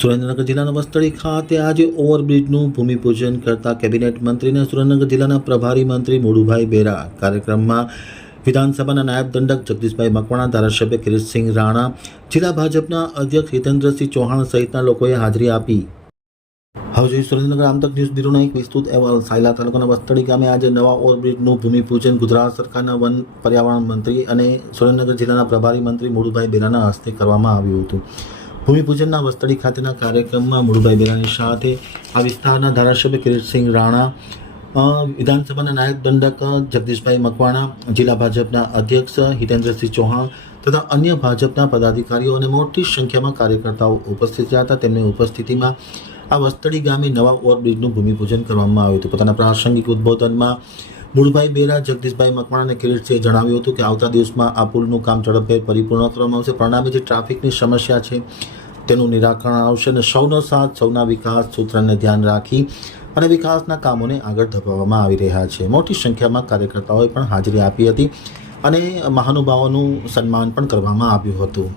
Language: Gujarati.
સુરેન્દ્રનગર જિલ્લાના વસ્તળી ખાતે આજે ઓવરબ્રિજનું ભૂમિપૂજન કરતા કેબિનેટ મંત્રી અને સુરેન્દ્રનગર જિલ્લાના પ્રભારી મંત્રી મોડુભાઈ બેરા. કાર્યક્રમમાં વિધાનસભાના નાયબ દંડક જગદીશભાઈ મકવાણા, ધારાસભ્ય કિરીટસિંહ રાણા, જિલ્લા ભાજપના અધ્યક્ષ હિતેન્દ્રસિંહ ચૌહાણ સહિતના લોકોએ હાજરી આપી. હવે જોઈએ સુરેન્દ્રનગર આમતક ન્યૂઝ બ્યુરોના એક વિસ્તૃત અહેવાલ. સાયલા તાલુકાના વસ્તડી ગામે આજે નવા ઓવરબ્રિજનું ભૂમિપૂજન ગુજરાત સરકારના વન પર્યાવરણ મંત્રી અને સુરેન્દ્રનગર જિલ્લાના પ્રભારી મંત્રી મોડુભાઈ બેરાના હસ્તે કરવામાં આવ્યું હતું. ભૂમિપૂજનના વસ્તડી ખાતેના કાર્યક્રમમાં મુળુભાઈ બેરાની સાથે આ વિસ્તારના ધારાસભ્ય કિરીટસિંહ રાણા વિધાનસભાના નાયક દંડક જગદીશભાઈ મકવાણા, જિલ્લા ભાજપના અધ્યક્ષ હિતેન્દ્રસિંહ ચૌહાણ તથા અન્ય ભાજપના પદાધિકારીઓ અને મોટી સંખ્યામાં કાર્યકર્તાઓ ઉપસ્થિત રહ્યા હતા. તેમની ઉપસ્થિતિમાં આ વસ્તડી ગામે નવા ઓવરબ્રિજનું ભૂમિપૂજન કરવામાં આવ્યું હતું. પોતાના પ્રાસંગિક ઉદ્બોધનમાં મૂળભાઈ બેરા, જગદીશભાઈ મકવાણા અને કિરીટસિંહે જણાવ્યું હતું કે આવતા દિવસમાં આ પુલનું કામ ઝડપે પરિપૂર્ણ કરવામાં આવશે. પરિણામે જે ટ્રાફિકની સમસ્યા છે, તેનું નિરાકરણ આવશે અને સૌનો સાથ, સૌના વિકાસ સૂત્રને ધ્યાન રાખી અને વિકાસના કામોને આગળ ધપાવવામાં આવી રહ્યા છે. મોટી સંખ્યામાં કાર્યકર્તાઓએ પણ હાજરી આપી હતી અને મહાનુભાવોનું સન્માન પણ કરવામાં આવ્યું હતું.